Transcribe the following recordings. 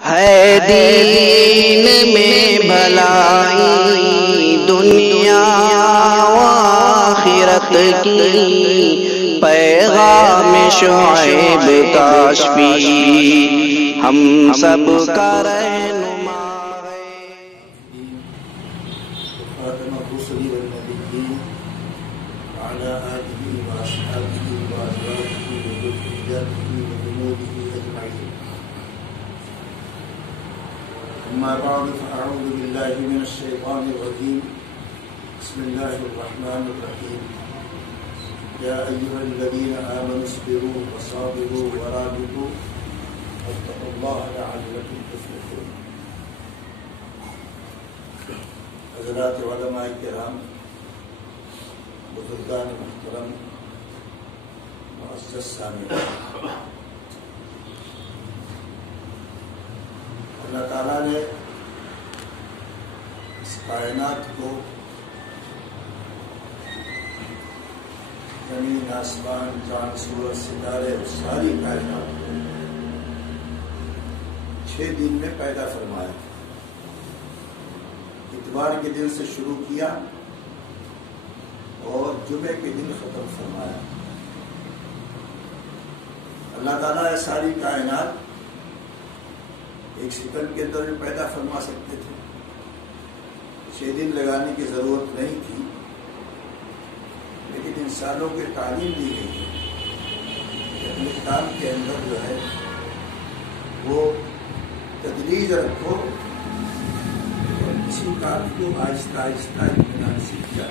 ہے دین میں بھلائی دنیا و آخرت کی، پیغام شعیب کاشفی ہم سب کا رہنما ہے۔ أما بعد فأعوذ بالله من الشيطان الرجيم. بسم الله الرحمن الرحيم. يا أيها الذين آمنوا اصبروا وصابروا ورابطوا واتقوا الله لعلكم تفلحون. حضرات علماء کرام، بزرگان محترم، معزز سامعین، اللہ تعالیٰ نے اس کائنات کو، زمین، آسمان، چاند، سورج، ستارے اور ساری کائنات کو 6 دن میں پیدا فرمایا. اتوار کے دن سے شروع کیا اور جمعے کے دن ختم فرمایا. اللہ تعالیٰ ساری کائنات ایک سیکنڈ کے اندر بھی پیدا فرما سکتے تھے. 6 دن لگانے کی ضرورت نہیں تھی، لیکن انسانوں کو تعلیم دی گئی ہے کہ اپنے کام کے اندر جو ہے وہ تدریج رکھو اور کسی کام کو آہستہ آہستہ اطمینان سے کیا.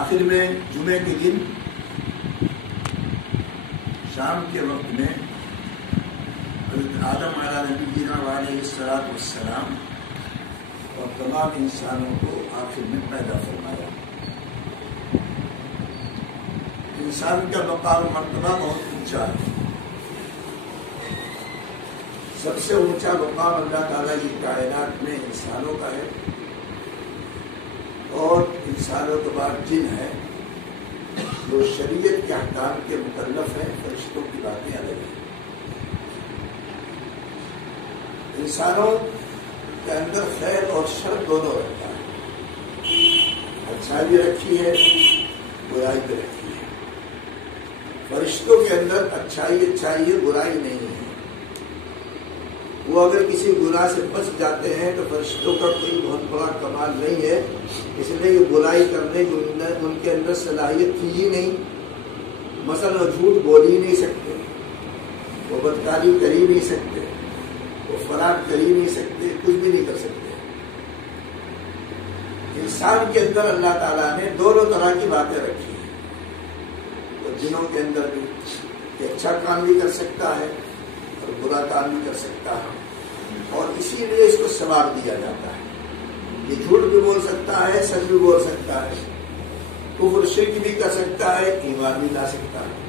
آخر میں جمعے کے دن شام کے وقت میں حضرت آدم علیہ نبینا علیہ الصلوۃ والسلام اور تمام انسانوں کو آخر میں پیدا فرمایا. انسان کا مقام مرتبہ بہت اونچا ہے. سب سے اونچا مقام اللہ تعالیٰ کی کائنات میں انسانوں کا ہے، اور انسانوں کے بعد جن ہے جو شریعت کے احکام کے مکلف ہیں. فرشتوں کی باتیں الگ ہیں. انسانوں کے اندر خیر اور شر دونوں رکھتا ہے. اچھائی بھی رکھی ہے، برائی بھی رکھی ہے. فرشتوں کے اندر اچھائی ہے، برائی نہیں ہے. وہ اگر کسی گناہ سے بچ جاتے ہیں تو فرشتوں کا کوئی بہت بڑا کمال نہیں ہے، اس لیے یہ برائی کرنے کی ان کے اندر صلاحیت تھی ہی نہیں. مثلا وہ جھوٹ بول ہی نہیں سکتے، وہ بدکاری کر ہی نہیں سکتے، وہ فراڈ کر ہی نہیں سکتے، کچھ بھی نہیں کر سکتے. انسان کے اندر اللہ تعالیٰ نے دونوں طرح کی باتیں رکھی ہیں. تو جنوں کے اندر بھی کہ اچھا کام بھی کر سکتا ہے اور برا کام بھی کر سکتا ہے، اور اسی لیے اس کو ثواب دیا جاتا ہے. یہ جھوٹ بھی بول سکتا ہے، سچ بھی بول سکتا ہے، کفر شرک بھی کر سکتا ہے، ایمان بھی لا سکتا ہے،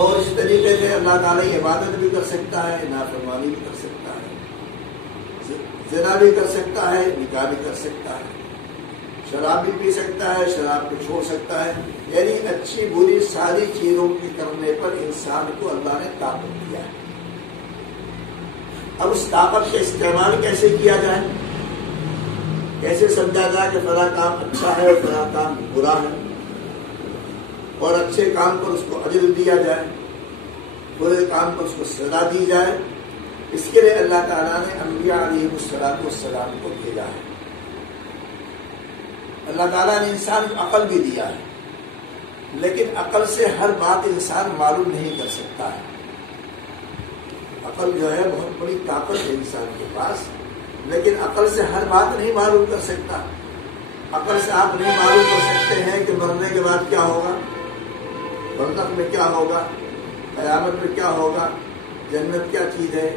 اور اس طریقے سے اللہ تعالیٰ کی عبادت بھی کر سکتا ہے، نافرمانی بھی کر سکتا ہے، زنا بھی کر سکتا ہے، نکاح بھی کر سکتا ہے، شراب بھی پی سکتا ہے، شراب کو چھوڑ سکتا ہے. یعنی اچھی بری ساری چیزوں کے کرنے پر انسان کو اللہ نے طاقت دیا ہے. اب اس طاقت کا استعمال کیسے کیا جائے، کیسے سمجھا جائے کہ فلاں کام اچھا ہے اور فلاں کام برا ہے، اور اچھے کام پر اس کو اجر دیا جائے، برے کام پر اس کو سزا دی جائے. اس کے لیے اللہ تعالیٰ نے انبیاء علیہ الصلوۃ والسلام کو بھیجا ہے. اللہ تعالیٰ نے انسان کو عقل بھی دیا ہے، لیکن عقل سے ہر بات انسان معلوم نہیں کر سکتا ہے. عقل جو ہے بہت بڑی طاقت ہے انسان کے پاس، لیکن عقل سے ہر بات نہیں معلوم کر سکتا. عقل سے آپ نہیں معلوم کر سکتے ہیں کہ مرنے کے بعد کیا ہوگا، برزخ میں کیا ہوگا، قیامت میں کیا ہوگا، جنت کیا چیز ہے،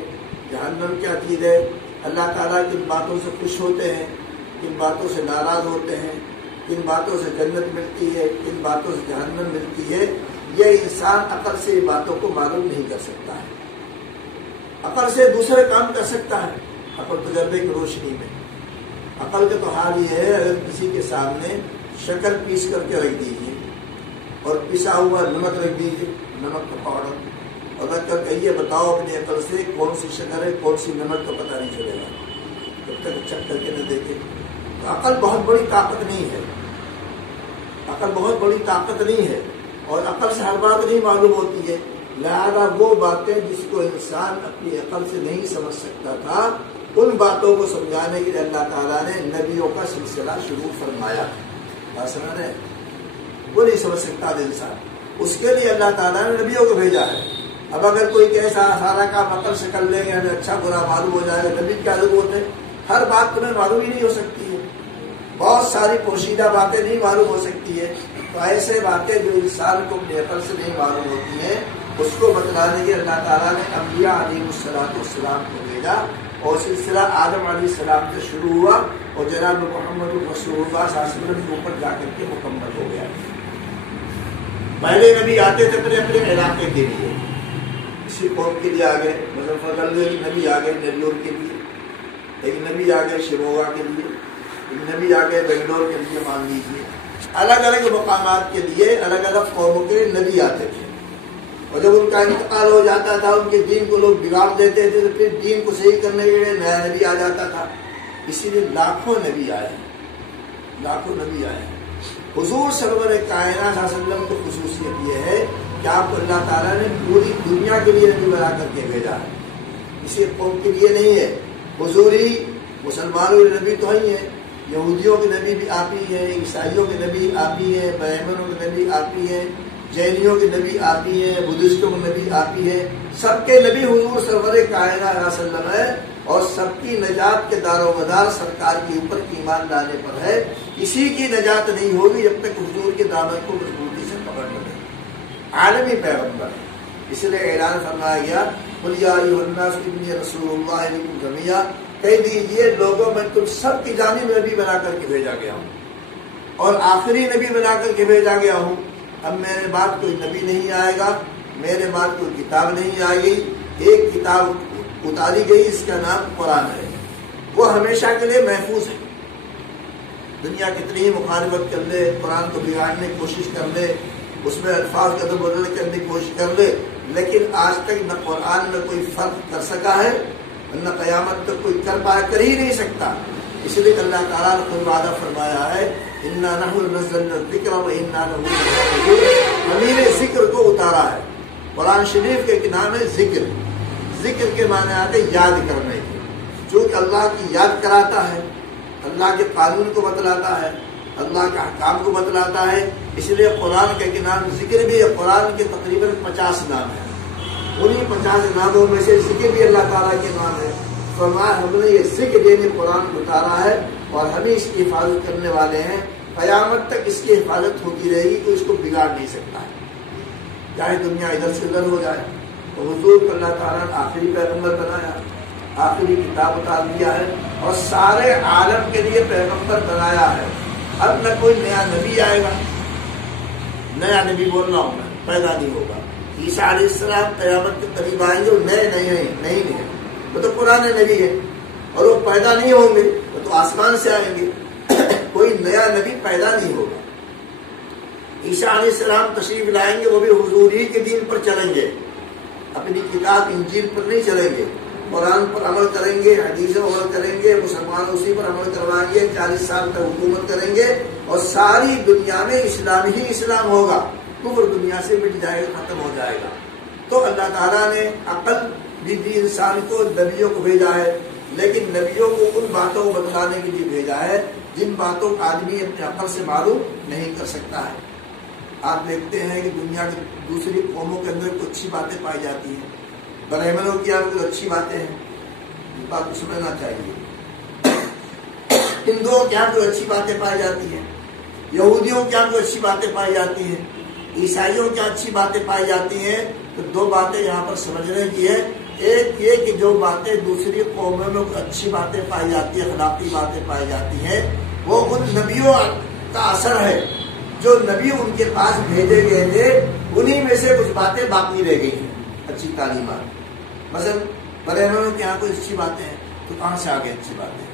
جہنم کیا چیز ہے. اللہ تعالیٰ کن باتوں سے خوش ہوتے ہیں، کن باتوں سے ناراض ہوتے ہیں، کن باتوں سے جنت ملتی ہے، کن باتوں سے جہنم ملتی ہے. یہ انسان عقل سے ان باتوں کو معلوم نہیں کر سکتا ہے. عقل سے دوسرے کام کر سکتا ہے، عقل تجربے کی روشنی میں. عقل کا تو حال یہ ہے، اگر کسی کے سامنے شکر پیس کر کے رکھ دیجیے اور پسا ہوا نمک رکھ دیجیے، نمک کا پاؤڈر، اور رکھ کر کہیے بتاؤ اپنی عقل سے کون سی شکر ہے کون سی نمک، تو پتہ نہیں چلے گا جب تک چک کر کے نہ دیکھے۔ تو عقل بہت بڑی طاقت نہیں ہے، عقل بہت بڑی طاقت نہیں ہے، اور عقل سے ہر بات نہیں معلوم ہوتی ہے۔ لہذا وہ باتیں جس کو انسان اپنی عقل سے نہیں سمجھ سکتا تھا، ان باتوں کو سمجھانے کے لیے اللہ تعالیٰ نے نبیوں کا سلسلہ شروع فرمایا۔ بات سمجھ رہے ہیں؟ وہ نہیں سمجھ سکتا تھا انسان، اس کے لیے اللہ تعالیٰ نے نبیوں کو بھیجا ہے۔ اب اگر کوئی کیسا سارا کام عقل سے کر لیں گے ہمیں اچھا برا معلوم ہو جائے گا، نبی کیا ضرورت ہے؟ ہر بات تمہیں معلوم ہی نہیں ہو سکتی ہے، بہت ساری پوشیدہ باتیں نہیں معلوم ہو سکتی ہے۔ تو ایسے باتیں جو انسان کو اپنی عقل سے نہیں معلوم ہوتی ہیں، اس کو بتلانے کے اللہ تعالیٰ نے انبیاء علیہ السلام کو بھیجا، اور سلسلہ آدم علیہ السلام سے شروع ہوا اور جناب محمد رسول اللہ صلی اللہ علیہ وسلم کے اوپر جا کر کے مکمل ہو گیا۔ پہلے نبی آتے تھے اپنے اپنے علاقے کے لیے، کسی قوم کے لیے آ گئے، مظفر گڑھ نبی آ گئے نیلور کے لیے، ایک نبی آ گئے شموگا کے لیے، ایک نبی آ گئے بنگلور کے لیے، مان لیجیے الگ الگ مقامات کے لیے الگ الگ قوموں کے نبی آتے تھے۔ اور جب ان کا انتقال ہو جاتا تھا، ان کے دین کو لوگ بگاڑ دیتے تھے، تو پھر دین کو صحیح کرنے کے لیے نیا نبی آ جاتا تھا۔ اسی لیے لاکھوں نبی آئے ہیں، لاکھوں نبی آئے ہیں۔ حضور سرور کائنات صلی اللہ علیہ وسلم کی خصوصیت یہ ہے کہ آپ کو اللہ تعالیٰ نے پوری دنیا کے لیے نبی بنا کر کے بھیجا ہے، کسی قوم کے لیے نہیں ہے۔ حضور ہی مسلمانوں کے نبی تو ہی ہیں، یہودیوں کے نبی بھی آپ ہی ہیں، عیسائیوں کے نبی آپ ہی ہیں، برہمنوں کے نبی آپ ہی ہیں، جینیوں کے نبی آپ ہی ہیں، بدھسٹوں کے نبی آپ ہی ہیں۔ سب کے نبی حضور سرور کائنات صلی اللہ علیہ وسلم ہے، اور سب کی نجات کے دار و مدار سرکار کے اوپر ایمان لانے پر ہے۔ کسی کی نجات نہیں ہوگی جب تک حضور کے دامن کو مضبوطی سے پکڑ لے۔ عالمی پیغمبر، اس لیے اعلان فرمایا گیا قل یا ایھا الناس انی رسول اللہ الیکم جمیعا، کہہ دیجیے لوگوں میں تم سب کی جانب نبی بنا کر کے بھیجا گیا ہوں، اور آخری نبی بنا کر کے بھیجا گیا ہوں۔ اب میرے بعد کوئی نبی نہیں آئے گا، میرے بعد کوئی کتاب نہیں آئے گی، ایک کتاب اتاری گئی، اس کا نام قرآن ہے، وہ ہمیشہ کے لیے محفوظ ہے۔ دنیا کتنی ہی مخالفت کر لے، قرآن کو بگاڑنے کی کوشش کر لے، اس میں الفاظ کا بدل کرنے کی کوشش کر لے، لیکن آج تک نہ قرآن میں کوئی فرق کر سکا ہے، نہ قیامت تک کوئی کر ہی نہیں سکتا۔ اس لیے اللہ تعالیٰ نے خود وعدہ فرمایا ہے انا نحن نزلنا الذکر وانا لہ لحافظون، ہم نے ذکر کو اتارا ہے۔ قرآن شریف کے ایک نام ہے ذکر، ذکر کے معنی آتے یاد کرنے کے، جو کہ اللہ کی یاد کراتا ہے، اللہ کے قانون کو بتلاتا ہے، اللہ کے احکام کو بتلاتا ہے۔ اس لیے قرآن کا ایک نام ذکر بھی ہے۔ قرآن کے تقریباً 50 نام ہیں، انہیں 50 ناموں میں سے ذکر بھی اللہ تعالیٰ کے نام ہے۔ فرمایا ہم نے یہ ذکر یعنی قرآن کو اتارا ہے، اور ہمیں اس کی حفاظت کرنے والے ہیں، قیامت تک اس کی حفاظت ہوتی رہے گی، کوئی اس کو بگاڑ نہیں سکتا ہے، چاہے دنیا ادھر سے ادھر ہو جائے۔ تو حضور کو اللہ تعالیٰ نے آخری پیغمبر بنایا، آخری کتاب اتار دیا ہے، اور سارے عالم کے لیے پیغمبر بنایا ہے۔ اب نہ کوئی نیا نبی آئے گا، نیا نبی بول رہا ہوں میں، پیدا نہیں ہوگا۔ عیسیٰ علیہ السلام قیامت کے قریب آئیں گے، وہ نئے نہیں ہیں، وہ تو پرانے نبی ہیں، اور وہ پیدا نہیں ہوں گے، وہ تو آسمان سے آئیں گے، کوئی نیا نبی پیدا نہیں ہوگا۔ عیسیٰ علیہ السلام تشریف لائیں گے، وہ بھی حضور ہی کے دین پر چلیں گے، اپنی کتاب انجیل پر نہیں چلیں گے، قرآن پر عمل کریں گے، حدیث پر عمل کریں گے، مسلمان اسی پر عمل کروائیں گے، 40 سال تک حکومت کریں گے، اور ساری دنیا میں اسلام ہی اسلام ہوگا، کفر دنیا سے مٹ جائے گا، ختم ہو جائے گا۔ تو اللہ تعالیٰ نے عقل بھی دی انسان کو، نبیوں کو بھیجا ہے، لیکن نبیوں کو ان باتوں کو بتلانے کے لیے بھیجا ہے جن باتوں کا آدمی اپنے عقل سے معلوم نہیں کر سکتا ہے۔ آپ دیکھتے ہیں کہ دنیا کی دوسری قوموں کے اندر کچھ اچھی باتیں پائی جاتی ہیں، برہمنوں کی آپ کو اچھی باتیں ہیں، اس بات کو سمجھنا چاہیے۔ ہندوؤں کے یہاں کوئی اچھی باتیں پائی جاتی ہیں، یہودیوں کے یہاں کوئی اچھی باتیں پائی جاتی ہیں، عیسائیوں کے یہاں اچھی باتیں پائی جاتی ہیں۔ تو دو باتیں یہاں پر سمجھنے کی ہے، ایک یہ کہ جو باتیں دوسری قوموں میں اچھی باتیں پائی جاتی ہیں، اخلاقی باتیں پائی جاتی ہیں، وہ ان نبیوں کا اثر ہے، جو نبی ان کے پاس بھیجے گئے تھے، انہی میں سے کچھ باتیں باقی رہ گئی ہیں، اچھی تعلیمات۔ مثلا برہمنوں کے یہاں کوئی اچھی باتیں ہیں، تو کہاں سے آگے اچھی باتیں؟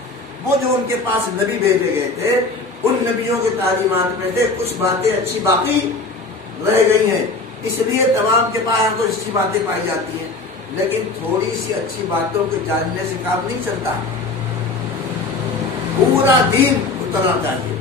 وہ جو ان کے پاس نبی بھیجے گئے تھے، ان نبیوں کے تعلیمات میں سے کچھ باتیں اچھی باقی رہ گئی ہیں، اس لیے تمام کے پاس ہم کو اچھی باتیں پائی جاتی ہیں، لیکن تھوڑی سی اچھی باتوں کو جاننے سے کام نہیں چلتا، پورا دین اترنا چاہیے،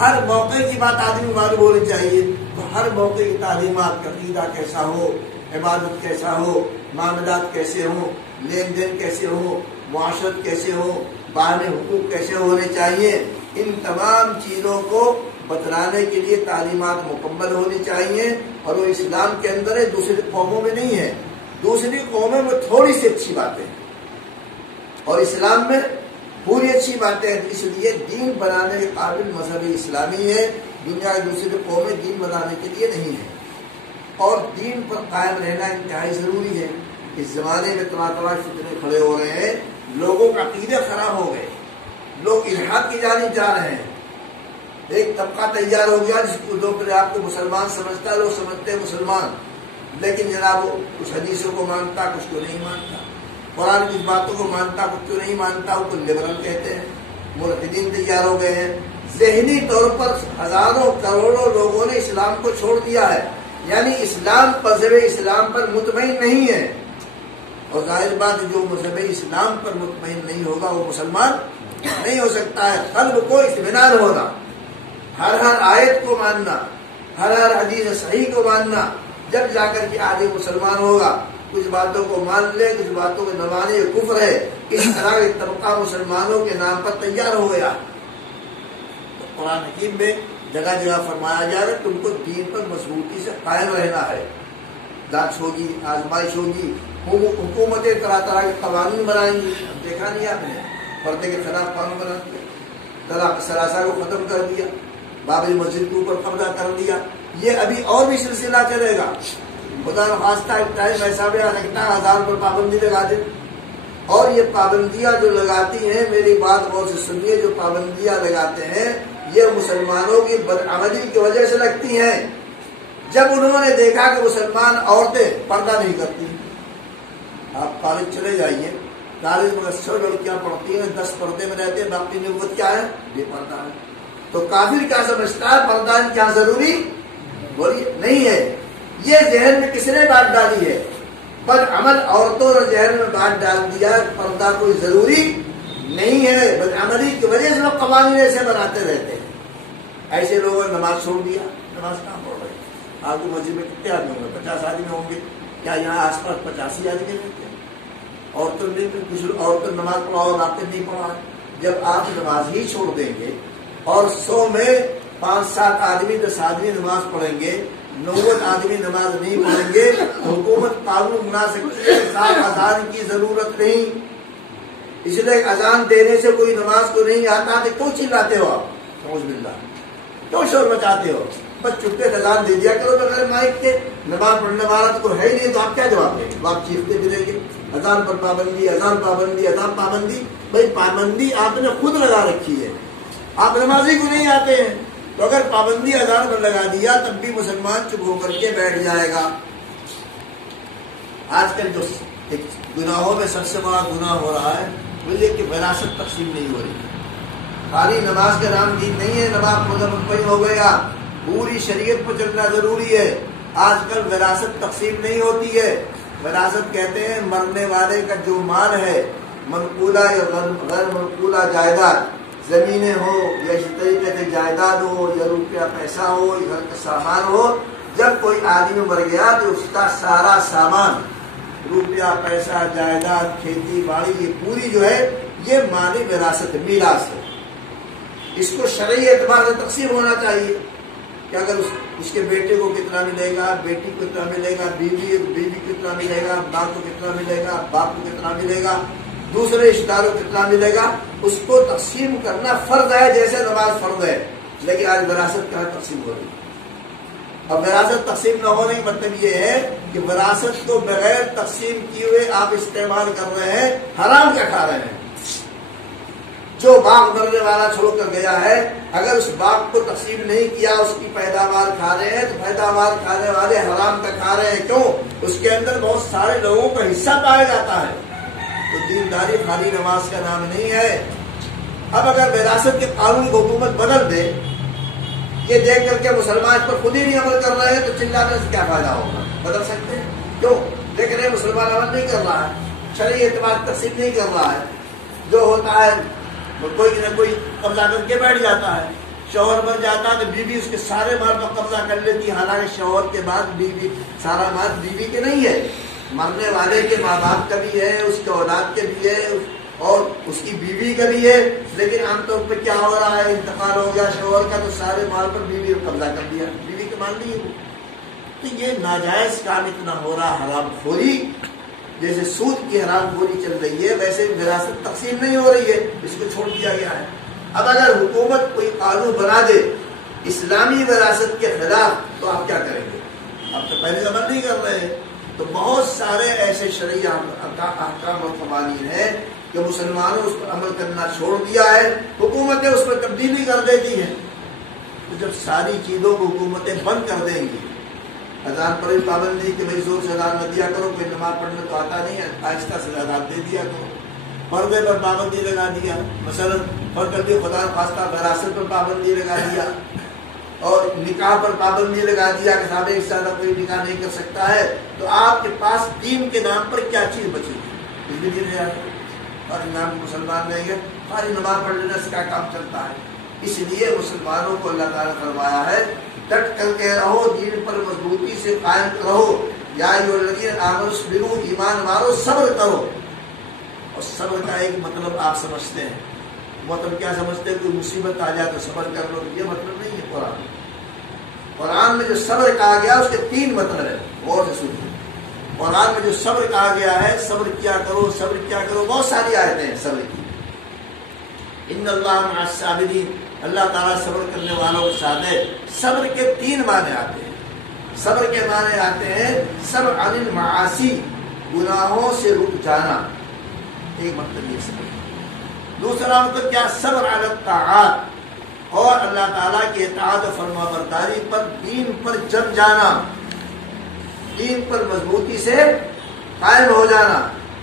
ہر موقع کی بات آدمی معلوم ہونی چاہیے، تو ہر موقع کی تعلیمات، عقیدہ کیسا ہو، عبادت کیسا ہو، معاملات کیسے ہوں، لین دین کیسے ہو، معاشرت کیسے ہو، باہمی حقوق کیسے ہونے چاہیے، ان تمام چیزوں کو بتلانے کے لیے تعلیمات مکمل ہونی چاہیے، اور وہ اسلام کے اندر ہے، دوسری قوموں میں نہیں ہے، دوسری قوموں میں تھوڑی سی اچھی باتیں اور اسلام میں پوری اچھی باتیں ہیں، اس لیے دین بنانے کے قابل مذہب اسلامی ہے، دنیا کی دوسری قومیں دین بنانے کے لیے نہیں ہے، اور دین پر قائم رہنا انتہائی ضروری ہے۔ اس زمانے میں طرح فتنے کھڑے ہو رہے ہیں، لوگوں کا عقیدے خراب ہو گئے، لوگ الحاد کی جانب جا رہے ہیں، ایک طبقہ تیار ہو گیا جس کو لوگ اپنے آپ کو مسلمان سمجھتا ہے، لوگ سمجھتے ہیں مسلمان، لیکن جناب وہ کچھ حدیثوں کو مانتا، کچھ کو نہیں مانتا، قرآن کی باتوں کو مانتا، کچھ کو نہیں مانتا، وہ کو لبرل کہتے ہیں، ملحدین تیار ہو گئے ہیں۔ ذہنی طور پر ہزاروں کروڑوں لوگوں نے اسلام کو چھوڑ دیا ہے، یعنی اسلام مذہب اسلام پر مطمئن نہیں ہے، اور ظاہر بات جو مذہب اسلام پر مطمئن نہیں ہوگا وہ مسلمان نہیں ہو سکتا ہے۔ قلب کو اطمینان ہونا، ہر آیت کو ماننا، ہر حدیث صحیح کو ماننا، جب جا کر کے آدمی مسلمان ہوگا۔ کچھ باتوں کو مان لے، کچھ باتوں کو نہ مانے، یہ کفر ہے، اس طرح ایک طبقہ مسلمانوں کے نام پر تیار ہو گیا۔ تو قرآن حکیم میں جگہ جگہ فرمایا جا رہا ہے تم کو دین پر مضبوطی سے قائم رہنا ہے، جانچ ہوگی، آزمائش ہوگی، حکومتیں طرح طرح کے قوانین بنائیں گی، دیکھا نہیں آپ نے، پردے کے خلاف قانون بنا دیا، طلاق ثلاثہ کو ختم کر دیا، بابری مسجد کے اوپر قبضہ کر دیا، یہ ابھی اور بھی سلسلہ چلے گا۔ خدا نخواستہ ایک ٹائم ایسا بھی آ سکتا ہے آزاد پر پابندی لگا دے، اور یہ پابندیاں جو لگاتی ہیں، میری بات غور سے سنیے، جو پابندیاں لگاتے ہیں یہ مسلمانوں کی بدعملی کی وجہ سے لگتی ہیں۔ جب انہوں نے دیکھا کہ مسلمان عورتیں پردہ نہیں کرتی، آپ کالج چلے جائیے، کالج میں 100 لڑکیاں پڑھتی ہیں، 10 پردے میں رہتے ہیں، باقی نبوت کیا ہے؟ بے پردہ ہے۔ تو کافر کیا سمجھتا ہے پردہ کیا ضروری؟ بولیے نہیں ہے۔ یہ ذہن میں کس نے بات ڈالی ہے؟ بدعمل عورتوں نے ذہن میں بات ڈال دیا پردہ کوئی ضروری نہیں ہے، بدعملی کی وجہ سے لوگ قوانین ایسے بناتے رہتے ہیں۔ ایسے لوگوں نے نماز چھوڑ دیا، نماز کہاں پڑھ رہے؟ آپ کو مسجد میں کتنے آدمی ہوں گے؟ 50 آدمی ہوں گے، کیا یہاں آس پاس 85 آدمی رہتے ہیں؟ عورتوں نے کچھ عورتوں نماز پڑھاؤ اور آپ نے نہیں پڑھا۔ جب آپ نماز ہی چھوڑ دیں گے اور 100 میں 5-7 آدمی 10 آدمی نماز پڑھیں گے، 90 آدمی نماز نہیں پڑھیں گے، حکومت قانون بنا سکتی ہے 7 اذان کی ضرورت نہیں۔ اس لیے اذان دینے سے کوئی نماز کو نہیں آتا تو کیوں چلاتے ہو آپ؟ نعوذ باللہ، کیوں شور مچاتے ہو؟ بس چپے اذان دے دیا کرو بغیر مائک کے، نماز پڑھنے والا تو کوئی ہے ہی نہیں، تو آپ کیا جواب دیں گے؟ آپ چیختے پھریں گے اذان پر پابندی، اذان پابندی، اذان پابندی۔ بھائی پابندی آپ نے خود لگا رکھی ہے، آپ نمازی کو نہیں آتے ہیں، تو اگر پابندی اذان پر لگا دیا تب بھی مسلمان چپ ہو کر کے بیٹھ جائے گا۔ آج کل جو گناہوں میں سب سے بڑا گناہ ہو رہا ہے وہ یہ کہ وراثت تقسیم نہیں ہو رہی۔ خالی نماز کا نام دین نہیں ہے، نماز مطمئن ہو گیا، پوری شریعت پر چلنا ضروری ہے۔ آج کل وراثت تقسیم نہیں ہوتی ہے۔ وراثت کہتے ہیں مرنے والے کا جو مال ہے، منقولہ یا غیر منقولہ جائیداد، زمینیں ہو یا اسی طریقے سے جائیداد ہو یا روپیہ پیسہ ہو یا گھر کا سامان ہو، جب کوئی آدمی مر گیا تو اس کا سارا سامان، روپیہ پیسہ جائیداد کھیتی باڑی، یہ پوری جو ہے یہ مالی وراثت میراث ہے۔ اس کو شرعی اعتبار سے تقسیم ہونا چاہیے کہ اگر اس کے بیٹے کو کتنا ملے گا، بیٹی کو کتنا ملے گا، بیوی کو کتنا ملے گا، باپ کو کتنا ملے گا، باپ کو کتنا ملے گا، دوسرے رشتہ داروں کو کتنا ملے گا، اس کو تقسیم کرنا فرض ہے، جیسے نماز فرض ہے۔ لیکن آج وراثت کہاں تقسیم ہو رہی ہے؟ اب وراثت تقسیم نہ ہونے کا مطلب یہ ہے کہ وراثت کو بغیر تقسیم کیے ہوئے آپ استعمال کر رہے ہیں، حرام کا کھا رہے ہیں۔ جو باغ مرنے والا چھوڑ کر گیا ہے، اگر اس باغ کو تقسیم نہیں کیا، اس کی پیداوار کھا رہے ہیں، تو پیداوار کھانے والے حرام کا کھا رہے ہیں۔ کیوں؟ اس کے اندر بہت سارے لوگوں کا حصہ پایا جاتا ہے۔ تو دینداری خالی نماز کا نام نہیں ہے۔ اب اگر وراثت کے قانون کو حکومت بدل دے، یہ دیکھ کر کے مسلمان اس پر خود ہی نہیں عمل کر رہے ہیں، تو چلانے سے کیا فائدہ ہوگا؟ بدل سکتے ہیں؟ کیوں؟ لیکن یہ مسلمان عمل نہیں کر رہا ہے، شرعی اعتبار تقسیم نہیں کر رہا ہے، جو ہوتا ہے کوئی نہ کوئی قبضہ کر کے بیٹھ جاتا ہے، شوہر بن جاتا ہے تو بیوی اس کے سارے مال پر قبضہ کر لیتی ہے، حالانکہ شوہر کے بعد بیوی سارا مال بیوی کے نہیں ہے، مرنے والے کے ماں باپ کا بھی ہے، اس کے اولاد کے بھی ہے اور اس کی بیوی کا بھی ہے، لیکن عام طور پہ کیا ہو رہا ہے، انتقال ہو گیا شوہر کا تو سارے مال پر بیوی نے قبضہ کر دیا، بیوی کا مال نہیں ہے وہ۔ تو یہ ناجائز کام اتنا ہو رہا، حرام خوری، جیسے سود کی حرام خوری چل رہی ہے ویسے وراثت تقسیم نہیں ہو رہی ہے، اس کو چھوڑ دیا گیا ہے۔ اب اگر حکومت کوئی قانون بنا دے اسلامی وراثت کے خلاف تو آپ کیا کریں گے؟ آپ تو پہلے عمل نہیں کر رہے ہیں۔ تو بہت سارے ایسے شرعی احکام اور قوانین ہیں کہ مسلمانوں اس پر عمل کرنا چھوڑ دیا ہے، حکومتیں اس پر تبدیلی کر دیتی ہیں۔ تو جب ساری چیزوں کو حکومتیں بند کر دیں گی، اذان پر بھی پابندی کہ بھائی زور سے اذان نہ دیا کرو، کوئی نماز پڑھنے تو آتا نہیں ہے، آہستہ سے اذان دے دیا کرو، پردے پر پابندی لگا دیا، مثلا فرقی خدا خواستہ وراثت پر پابندی لگا دیا اور نکاح پر پابندی لگا دیا کہ صاحب ایک ساتھ کوئی نکاح نہیں کر سکتا ہے، تو آپ کے پاس دین کے نام پر کیا چیز بچی گی؟ اس بھی نہیں آتا اور نام مسلمان رہیں گے، ساری نماز پڑھ لینے سے کیا کام چلتا ہے؟ اس لیے مسلمانوں کو اللہ تعالیٰ نے فرمایا ہے ڈٹ کر کے رہو، دین پر مضبوطی سے قائم رہو، یا ایھا الذین آمنوا اصبروا، ایمان مارو، صبر کرو۔ اور صبر کا ایک مطلب آپ سمجھتے ہیں، مطلب کیا سمجھتے ہیں؟ کوئی مصیبت آ جائے تو صبر کر لو، یہ مطلب نہیں ہے۔ قرآن میں جو صبر کہا گیا اس کے 3 مطلب ہیں، غور سے سنیے۔ قرآن میں جو صبر کہا گیا ہے، صبر کیا کرو، صبر کیا کرو، بہت ساری آیتیں ہیں صبر کی۔ ان اللہ مع الصابرین، اللہ تعالیٰ صبر کرنے والوں کے ساتھ ہے۔ صبر کے 3 معنی آتے ہیں۔ صبر کے معنی آتے ہیں صبر عن المعاصی، گناہوں سے رک جانا، ایک مطلب یہ صبر۔ دوسرا مطلب کیا؟ صبر علی الطاعات، اور اللہ تعالیٰ کی اطاعت و فرما برداری پر، دین پر جم جانا، دین پر مضبوطی سے قائم ہو جانا۔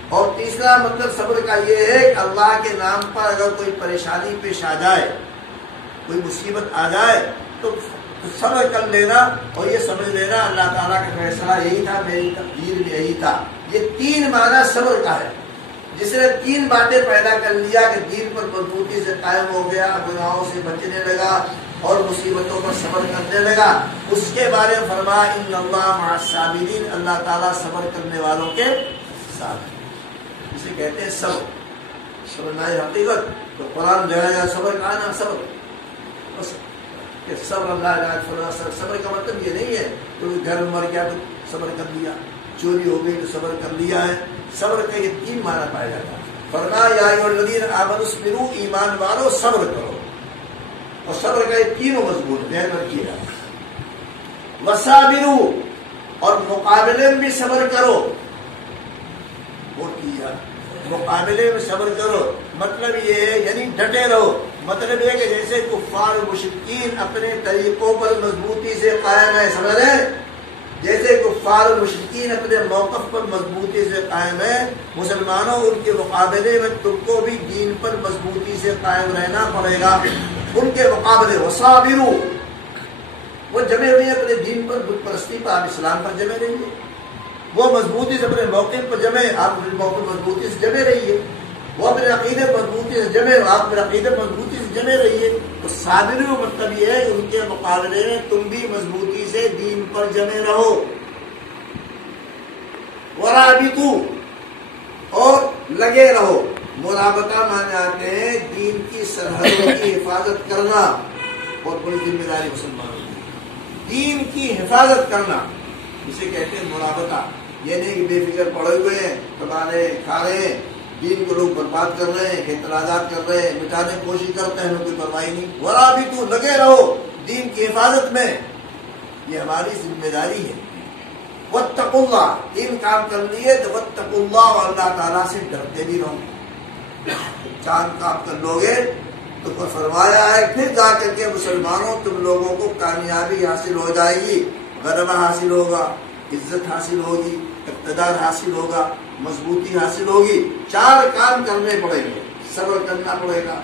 اور تیسرا مطلب صبر کا یہ ہے کہ اللہ کے نام پر اگر کوئی پریشانی پیش آ جائے، کوئی مصیبت آ جائے تو صبر کر لینا اور یہ سمجھ لینا اللہ تعالیٰ کا فیصلہ یہی تھا، میری تقدیر میں یہی تھا۔ یہ 3 معنی صبر کا ہے۔ جس نے 3 باتیں پیدا کر لیا کہ دین پر مضبوطی سے قائم ہو گیا، گناہوں سے بچنے لگا اور مصیبتوں پر صبر کرنے لگا، اس کے بارے میں فرمایا ان اللہ مع الصابرین، اللہ تعالیٰ صبر کرنے والوں کے ساتھ۔ اسے کہتے ہیں صبر، صبر نہ حقیقت۔ تو قرآن جو ہے صبر کا نا صبر، بس کہ صبر اللہ صبر کا مطلب یہ نہیں ہے کہ گھر میں مر گیا تو صبر کر لیا، چوری ہو گئی تو صبر کر لیا ہے۔ صبر کا یہ 3 معنی پایا جاتا ہے۔ فرمایا یا ایھا الذین آمنوا اصبروا، ایمان والو صبر کرو، اور صبر کا یہ 3 مضمون ذہن رکھیے گا۔ وصابروا، اور مقابلے میں بھی صبر کرو، مقابلے میں صبر کرو، مطلب یہ ہے یعنی ڈٹے رہو، مطلب یہ کہ جیسے کفار و مشرکین اپنے طریقوں پر مضبوطی سے قائم ہے، سمجھ رہے ہیں؟ جیسے کفار و مشرکین اپنے موقف پر مضبوطی سے قائم ہے، مسلمانوں ان کے مقابلے میں تم کو بھی دین پر مضبوطی سے قائم رہنا پڑے گا۔ ان کے مقابلے وصابروا، وہ جمے ہوئے اپنے دین پر، بت پرستی پر، آپ اسلام پر جمے رہیے، وہ مضبوطی سے اپنے موقع پر جمے، آپ اپنے موقع مضبوطی سے جمے رہیے، وہ اپنے عقیدے مضبوطی سے جمے، آپ اپنے عقیدے مضبوطی سے جمے رہیے۔ تو صابروں کا مطلب یہ ہے کہ ان کے مقابلے میں تم بھی مضبوطی سے دین پر جمے رہو۔ ورابطوا، اور لگے رہو۔ مرابطہ مانے آتے ہیں دین کی سرحدوں کی حفاظت کرنا، بہت بڑی ذمہ داری مسلمانوں کی، دین کی حفاظت کرنا، اسے کہتے ہیں مرابطہ۔ یہ نہیں کہ بے فکر پڑے ہوئے ہیں، کمانے کھا رہے ہیں، دین کو لوگ برباد کر رہے ہیں، اعتراضات کر رہے ہیں، مٹانے کی کوشش کرتے ہیں، کوئی پرواہ نہیں۔ ورابطوا، لگے رہو دین کی حفاظت میں، یہ ہماری ذمہ داری ہے۔ واتقوا اللہ، 3 کام کر لیے تو واتقوا اللہ، اور اللہ تعالیٰ سے ڈرتے بھی رہو۔ 4 کام کر لو گے تو کوئی فرمایا ہے پھر جا کر کے مسلمانوں تم لوگوں کو کامیابی حاصل ہو جائے گی، غلبہ حاصل ہوگا، عزت حاصل ہوگی، اقتدار حاصل ہوگا، مضبوطی حاصل ہوگی۔ 4 کام کرنے پڑیں گے، صبر کرنا پڑے گا،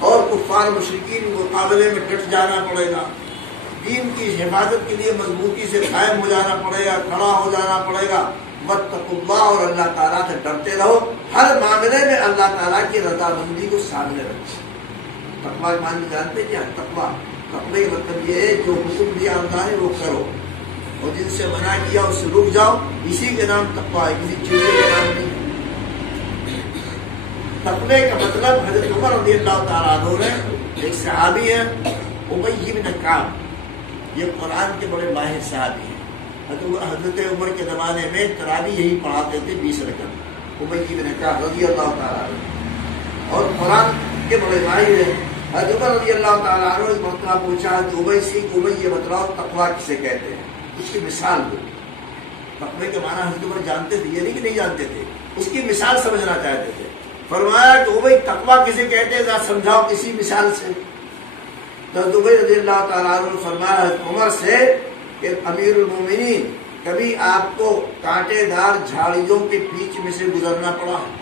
اور کفار مشرکین کے مقابلے میں ڈٹ جانا پڑے گا، دین کی حفاظت کے لیے مضبوطی سے قائم ہو جانا پڑے گا، کھڑا ہو جانا پڑے گا۔ واتقوا اللہ، اور اللہ تعالیٰ سے ڈرتے رہو، ہر معاملے میں اللہ تعالیٰ کی رضامندی کو سامنے رکھو۔ تقویٰ کے معنی جانتے کیا؟ تقویٰ کا مطلب یہ ہے جو حکم دیا اللہ نے وہ کرو، اور جن سے منع کیا اس سے رک جاؤ، اسی کے نام تقویٰ ہے، کسی چیز کے نام نہیں۔ تقوی کا مطلب حضرت عمر رضی اللہ تعالیٰ عنہ نے، ایک صحابی ہے ابی بن کعب، یہ قرآن کے بڑے ماہر صحابی ہیں۔ حضرت عمر کے زمانے میں تراویح یہی پڑھاتے تھے 20 رکعت، ابی بن کعب رضی اللہ تعالیٰ عنہ، اور قرآن کے بڑے ماہر ہیں۔ حضرت عمر رضی اللہ تعالیٰ عنہ ایک مرتبہ پوچھا کہ ابی سیکھ، ابی یہ بتلاؤ تقویٰ کسے کہتے ہیں، اس کی مثال دو۔ تقوی کے معنی حضرت عمر جانتے تھے، یہ نہیں کہ نہیں جانتے تھے، اس کی مثال سمجھنا چاہتے تھے۔ فرمایا کہ ابی تقویٰ کسے کہتے ہیں، ذرا سمجھاؤ کسی مثال سے۔ تو ابی رضی اللہ تعالیٰ عنہ فرمایا حضرت عمر سے کہ امیر المومنین، کبھی آپ کو کانٹے دار جھاڑیوں کے بیچ میں سے گزرنا پڑا ہے؟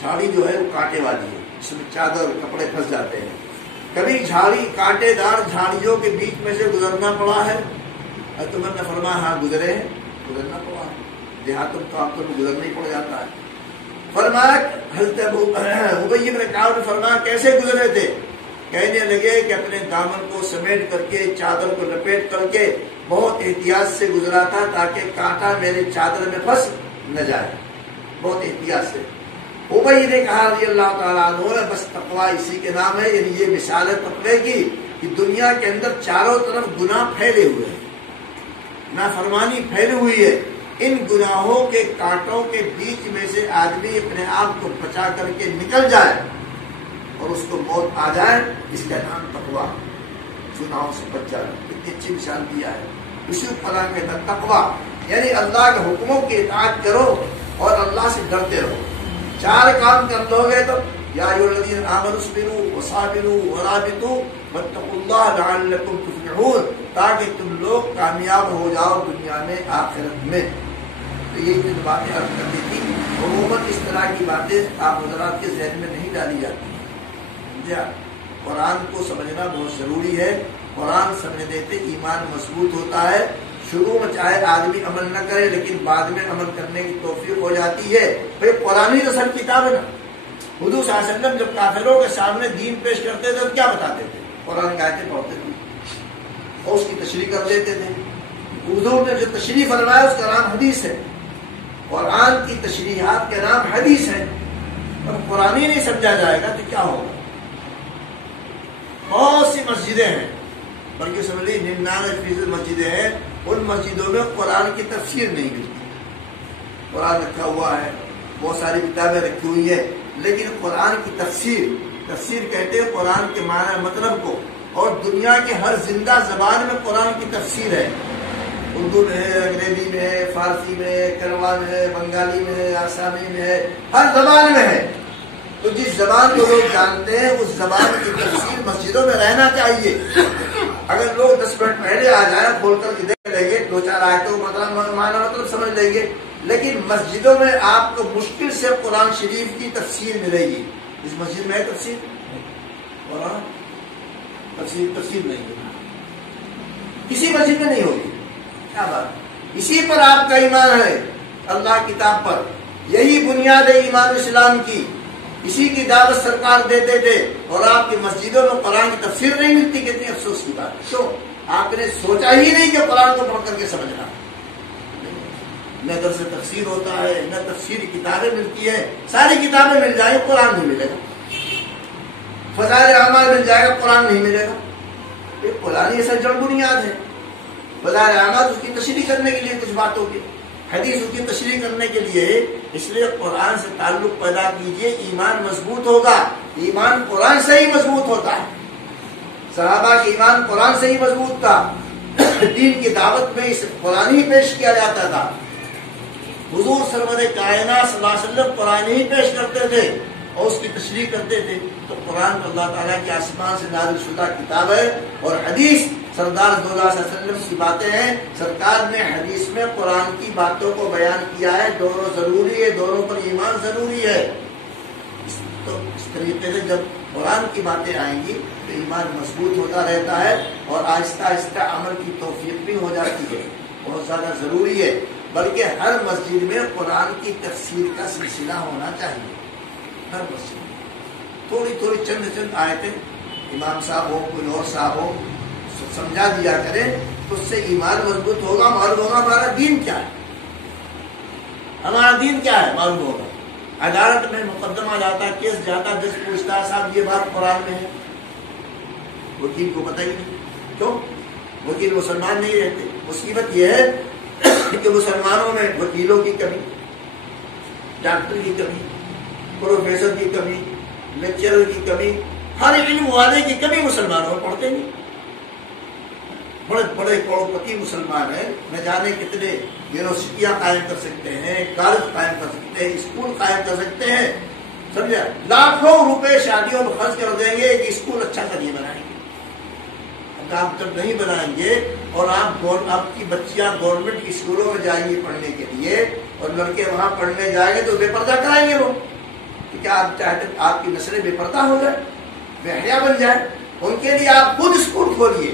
جھاڑی جو ہے وہ کانٹے والی ہے، اس میں چادر کپڑے پھنس جاتے ہیں۔ کبھی کانٹے دار جھاڑیوں کے بیچ میں سے گزرنا پڑا ہے؟ حضرت عمر نے فرمایا ہاں گزرے ہیں، گزرنا پڑا ہے، دیہاتوں تو آپ کو گزرنا ہی پڑ جاتا ہے۔ فرمایا حضرت ابی بن کعب نے فرمایا کیسے گزرے تھے؟ کہنے لگے کہ اپنے دامن کو سمیٹ کر کے، چادر کو لپیٹ کر کے بہت احتیاط سے گزرا تھا تاکہ کانٹا میرے چادر میں پھنس نہ جائے، بہت احتیاط سے۔ ابی نے کہا رضی اللہ تعالیٰ عنہ، بس تقویٰ اسی کے نام ہے، یعنی یہ مثال ہے تقوی کی کہ دنیا کے اندر چاروں طرف گناہ پھیلے ہوئے ہیں، نافرمانی پھیلی ہوئی ہے، ان گناہوں کے کانٹوں کے بیچ میں سے آدمی اپنے آپ کو بچا کر کے نکل جائے اور اس کو موت آ جائے، اس کا نام تقویٰ، گناہوں سے بچ جائے۔ کتنی اچھی مثال دیا ہے۔ اسی قرآن کے اندر تقویٰ یعنی اللہ کے حکموں کی اطاعت کرو اور اللہ سے ڈرتے رہو۔ 4 کام کر لو گے تو یا ایھا الذین آمنوا اصبروا وصابروا ورابطوا واتقوا اللہ لعلکم تفلحون، تاکہ تم لوگ کامیاب ہو جاؤ دنیا میں آخرت میں۔ تو یہ جو باتیں عرض کرتی تھی، عموماً اس طرح کی باتیں آپ حضرات کے ذہن میں نہیں ڈالی جاتی ہیں۔ قرآن کو سمجھنا بہت ضروری ہے۔ قرآن سمجھنے سے ایمان مضبوط ہوتا ہے۔ شروع میں چاہے آدمی عمل نہ کرے لیکن بعد میں عمل کرنے کی توفیق ہو جاتی ہے۔ بھائی قرآن ہی اصل کتاب ہے نا۔ حضور صلی اللہ علیہ وسلم جب کافروں کے سامنے دین پیش کرتے تھے تو کیا بتاتے تھے؟ قرآن کی آیتیں پڑھتے تھے اور اس کی تشریح کر دیتے تھے۔ حضور نے جو تشریح فرمایا اس کا نام حدیث ہے۔ قرآن کی تشریحات کا نام حدیث ہے۔ اب قرآن ہی نہیں سمجھا جائے گا تو کیا ہوگا؟ بہت سی مسجدیں ہیں، بلکہ سمجھ لی 99% مسجدیں ہیں، ان مسجدوں میں قرآن کی تفسیر نہیں ملتی۔ قرآن رکھا ہوا ہے، بہت ساری کتابیں رکھی ہوئی ہیں، لیکن قرآن کی تفسیر کہتے ہیں قرآن کے معنی مطلب کو، اور دنیا کے ہر زندہ زبان میں قرآن کی تفسیر ہے۔ اردو میں ہے، انگریزی میں ہے، فارسی میں ہے، کروا میں ہے، بنگالی میں ہے، آسامی میں ہے، ہر زبان میں ہے۔ تو جس زبان کو لوگ جانتے ہیں اس زبان کی تفسیر مسجدوں میں رہنا چاہیے۔ اگر لوگ 10 منٹ پہلے آ جائیں، کھول کر کے دیکھ لیں گے، 2-4 آیتوں مطلب سمجھ لیں گے، لیکن مسجدوں میں آپ کو مشکل سے قرآن شریف کی تفسیر ملے گی۔ اس مسجد میں ہے تفسیر؟ قرآن تفسیر نہیں ہوگی، کسی مسجد میں نہیں ہوگی۔ کیا بات؟ اسی پر آپ کا ایمان ہے، اللہ کتاب پر، یہی بنیاد ہے ایمان اسلام کی، اسی کی دعوت سرکار دیتے تھے، اور آپ کی مسجدوں میں قرآن کی تفسیر نہیں ملتی۔ کتنی افسوس کی بات! کیوں؟ آپ نے سوچا ہی نہیں کہ قرآن کو پڑھ کر کے سمجھنا۔ نہ درس تفسیر ہوتا ہے، نہ تفسیری کتابیں ملتی ہیں۔ ساری کتابیں مل جائیں، قرآن نہیں ملے گا۔ فضائل اعمال مل جائے گا، قرآن نہیں ملے گا۔ یہ قرآن ایسا جڑ بنیاد ہے۔ فضائل اعمال اس کی تشریح کرنے کے لیے کچھ باتوں کی، حدیث اس کی تشریح کرنے کے لیے، اس لیے قرآن سے تعلق پیدا کیجئے، ایمان مضبوط ہوگا۔ ایمان قرآن سے ہی مضبوط ہوتا ہے۔ صحابہ کی ایمان قرآن سے ہی مضبوط تھا۔ دین کی دعوت میں اس قرآن ہی پیش کیا جاتا تھا۔ حضور سرور کائنات صلی اللہ علیہ وسلم قرآن ہی پیش کرتے تھے اور اس کی تشریح کرتے تھے۔ تو قرآن اللہ تعالیٰ کی آسمان سے نازل شدہ کتاب ہے، اور حدیث سردار صلی اللہ علیہ وسلم کی باتیں ہیں۔ سرکار نے حدیث میں قرآن کی باتوں کو بیان کیا ہے۔ دونوں ضروری ہے، دونوں پر ایمان ضروری ہے۔ تو اس طریقے سے جب قرآن کی باتیں آئیں گی تو ایمان مضبوط ہوتا رہتا ہے اور آہستہ آہستہ عمل کی توفیق بھی ہو جاتی ہے. بہت زیادہ ضروری ہے. بلکہ ہر مسجد میں قرآن کی تفسیر کا سلسلہ ہونا چاہیے. ہر مسجد میں تھوڑی تھوڑی چند آیتیں امام صاحب ہو کوئی اور صاحب ہو سمجھا دیا کریں تو اس سے ایمان مضبوط ہوگا. معلوم ہوگا ہمارا دین کیا ہے, ہمارا دین کیا ہے معلوم ہوگا. عدالت میں مقدمہ جاتا ہے, کیس جاتا ہے, جج پوچھتا ہے صاحب یہ بات قرآن میں ہے, وکیل کو پتہ ہی نہیں. کیوں؟ وکیل مسلمان نہیں رہتے. مصیبت یہ ہے کہ مسلمانوں میں وکیلوں کی کمی, ڈاکٹر کی کمی, پروفیسر کی کمی, لیکچرر کی کمی, ہر علم والے کی کمی مسلمانوں میں پڑھتے نہیں. بڑے بڑے کروڑپتی مسلمان ہیں, نہ جانے کتنے یونیورسٹیاں قائم کر سکتے ہیں, کالج قائم کر سکتے ہیں, اسکول قائم کر سکتے ہیں. سمجھا, لاکھوں روپے شادیوں میں خرچ کر دیں گے کہ اسکول اچھا کر نہیں بنائیں گے. آپ جب نہیں بنائیں گے اور آپ کی بچیاں گورنمنٹ اسکولوں میں جائیں گی پڑھنے کے لیے اور لڑکے وہاں پڑھنے جائیں گے تو بے پردہ کرائیں گے وہ. کیا آپ چاہتے آپ کی نسلیں بے پردہ ہو جائے, بے حیا بن جائے؟ ان کے لیے آپ خود اسکول کھولیے,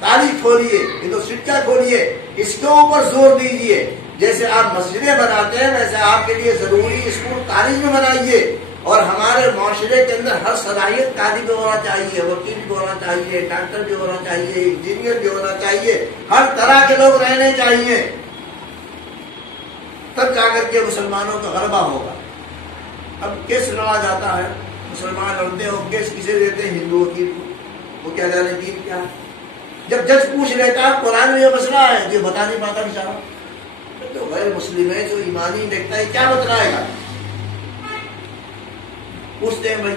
کالج کھولیے, یونیورسٹیاں کھولیے, اس کے اوپر زور دیجیے. جیسے آپ مسجدیں بناتے ہیں ویسے آپ کے لیے ضروری اسکول کالج میں بنائیے. اور ہمارے معاشرے کے اندر ہر صلاحیت قاضی بھی ہونا چاہیے, وکیل بھی ہونا چاہیے, ڈاکٹر بھی ہونا چاہیے, انجینئر بھی ہونا چاہیے, ہر طرح کے لوگ رہنے چاہیے. تب جا کر کے مسلمانوں کا غلبہ ہوگا. اب کیس لڑا جاتا ہے, مسلمان لڑتے ہو, کیس کسے دیتے ہیں؟ ہندو وکیل کو. وہ کیا جانے دین کیا ہے. جب جج پوچھ لیتا ہے قرآن میں یہ مسئلہ ہے, جو بتا نہیں پاتا بیچارہ. تو غیر مسلم ہے جو ایمانی دیکھتا ہے کیا بتلائے گا. پوچھتے ہیں بھائی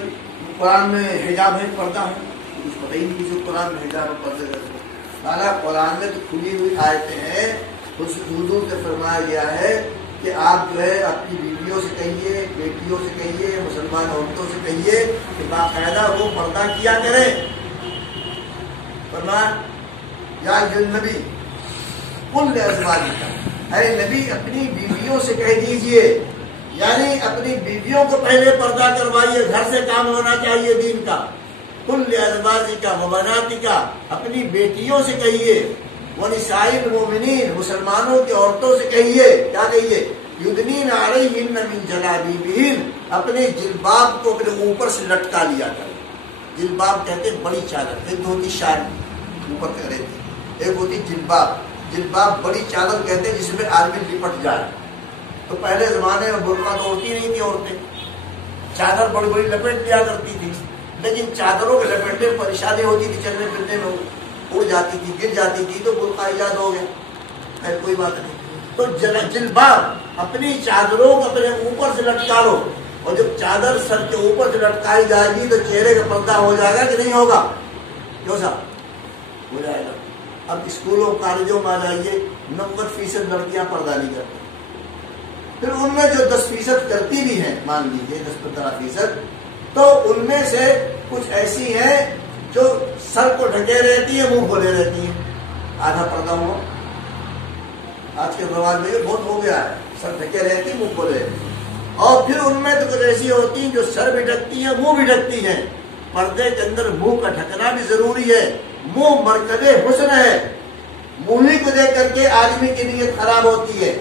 قرآن میں حجاب ہے, پردہ ہے, کچھ پتہ ہی نہیں کسی قرآن میں حجاب اور پردے کا. حالانکہ قرآن میں تو کھلی ہوئی آیتیں ہیں. حضور سے فرمایا گیا ہے کہ آپ جو ہے اپنی بیویوں سے کہیے, بیٹیوں سے کہیے, مسلمان عورتوں سے کہیے کہ باقاعدہ وہ پردہ کیا کریں. فرمایا یا نبی قل لازواجک, اے نبی اپنی بیویوں سے کہہ دیجئے, یعنی اپنی بیویوں کو پہلے پردہ کروائیے, گھر سے کام ہونا چاہیے دین کا. قل لازواجک وبناتک, اپنی بیٹیوں سے کہیے, ونساء المؤمنین, مسلمانوں کی عورتوں سے کہیے, کیا کہیے؟ یدنین علیہن من جلابیبہن, اپنے جلباب کو اپنے اوپر سے لٹکا لیا کریں. جلباب کہتے ہیں بڑی چادر, ایک ہوتی شال اوپر کر رہتی, ایک ہوتی جلباب. جلباب بڑی چادر کہتے ہیں جس میں آدمی لپٹ جائے. تو پہلے زمانے میں برقع تو ہوتی نہیں تھی عورتیں, چادر بڑی بڑی لپیٹ لیا کرتی تھی. لیکن چادروں کے لپیٹنے میں پریشانی ہوتی تھی, چلنے پھرنے میں اڑ جاتی تھی, گر جاتی تھی, تو برقع ایجاد ہو گیا. خیر کوئی بات نہیں. تو جلباب اپنی چادروں کو اپنے اوپر سے لٹکا لو, اور جب چادر سر کے اوپر سے لٹکائی جائے گی تو چہرے کا پردہ ہو جائے گا کہ نہیں ہوگا؟ کیوں صاحب ہو جائے گا. اب اسکولوں کالجوں میں آ جائیے, 90% لڑکیاں پردہ نہیں کرتی. پھر ان میں جو 10% کرتی بھی ہیں, مان لیجیے 10-15%, تو ان میں سے کچھ ایسی ہیں جو سر کو ڈھکے رہتی ہیں, منہ کھولے رہتی ہیں, آدھا پردہ ہوا. آج کے رواج میں یہ بہت ہو گیا ہے, سر ڈھکے رہتی, منہ کھولے رہتی. اور پھر ان میں تو کچھ ایسی ہوتی ہیں جو سر بھی ڈھکتی ہیں, منہ بھی ڈھکتی ہیں. پردے کے اندر منہ کا ڈھکنا بھی ضروری ہے. منہ مرکز حسن ہے, منہ ہی کو دیکھ کر کے آدمی کی نیت خراب ہوتی ہے.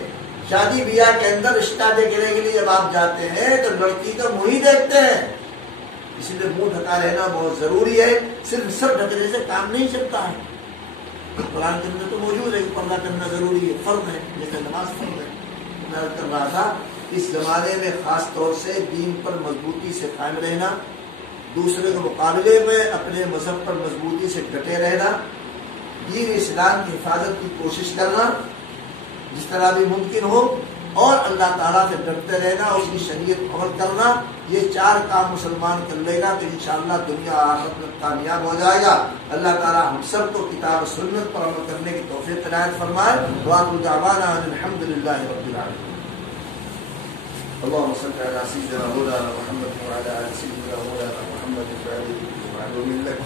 شادی بیاہ کے اندر رشتہ دیکھنے کے لیے جب آپ جاتے ہیں تو لڑکی کا منہ ہی دیکھتے ہیں, اسی لیے منہ ڈھکا رہنا بہت ضروری ہے. صرف سر ڈھکنے سے کام نہیں چلتا ہے. قرآن کے اندر تو موجود ہے کہ پردہ کرنا ضروری ہے, فرض ہے, جیسے نماز فرض ہے. میں کر رہا تھا اس زمانے میں خاص طور سے دین پر مضبوطی سے قائم رہنا, دوسرے کے مقابلے میں اپنے مذہب پر مضبوطی سے ڈٹے رہنا, دین اسلام کی حفاظت کی کوشش کرنا جس طرح بھی ممکن ہو, اور اللہ تعالیٰ سے ڈرتے رہنا, اس کی شریعت پر عمل کرنا. یہ 4 کام مسلمان کر لے گا تو انشاءاللہ دنیا آخرت میں کامیاب ہو جائے گا. اللہ تعالیٰ ہم سب کو کتاب و سنت پر عمل کرنے کی توفیق عنایت فرمائے. وآخر دعوانا ان الحمدللہ رب العالمین. اللهم صل على سيدنا مولانا محمد وعلى آل سيدنا مولانا محمد وعلى لك.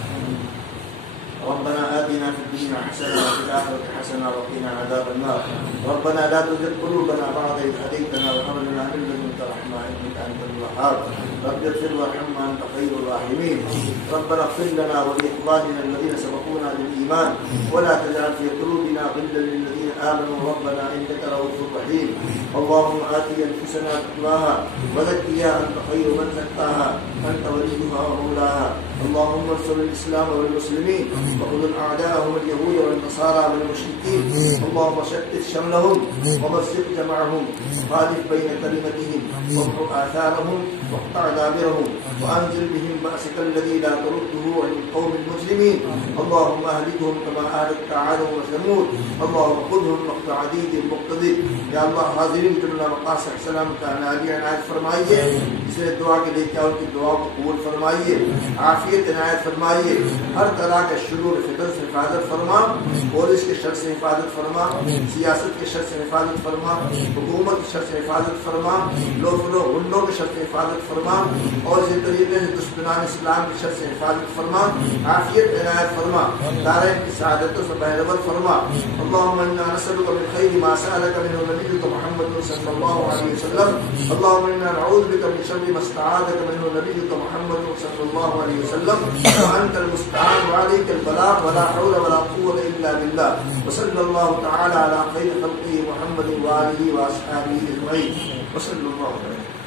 ربنا آتنا في الدنيا حسنة وفي الآخرة حسنة وقنا عذاب النار. ربنا لا تزغ قلوبنا بعد إذ هديتنا وهب لنا من لدنك رحمة إنك أنت الوهاب. رب اغفر وارحم وأنت خير الراحمين. ربنا اغفر لنا ولإخواننا الذين سبقونا بالإيمان ولا تجعل في قلوبنا غلا للذين آمنوا ربنا إنك رؤوف رحيم. اللهم آت أنفسنا تقواها وزكها أنت خير من زكاها أنت وليها ومولاها. اللهم انصر الإسلام والمسلمين وخذل أعداءهم اليهود والنصارى والمشركين. اللهم شتت شملهم ومزق جمعهم وخالف بين كلمتهم وامحو آثارهم واقطع دابرهم وأنزل بهم بأسك الذي لا ترده عن القوم المجرمين. اللهم أهلكهم كما أهلكت عاد وثمود. اللهم خذهم وقت عديد مقتدر. یا اللہ حاضرین جملہ وقاص السلام کا نادی عنایت فرمائیے. اس نے دعا کے لے کے ان کی دعا کو قبول فرمائیے. عافیت عنایت فرمائیے. ہر طرح کے شرور فتن سے حفاظت فرما. پولیس کے شر سے حفاظت فرما. سیاست کے شر سے حفاظت فرما. حکومت کے شر سے حفاظت فرما. غنڈوں کے شر سے حفاظت فرما. اور اسی طریقے سے دشمنان اسلام کے شر سے حفاظت فرما. عافیت عنایت فرما. دارین کی سعادتوں سے بہرور فرما. اللهم انا نسألك من خير ما سألك منه نبيك محمد صلى الله عليه وسلم. اللهم انا نعوذ بك من شر ما استعاذك منه نبيك محمد صلى الله عليه وسلم. وانت المستعان وعليك البلاغ ولا حول ولا قوة الا بالله. وصلى الله تعالى على خير خلقه محمد وآله واصحابه اجمعين. وصلى الله عليه وسلم.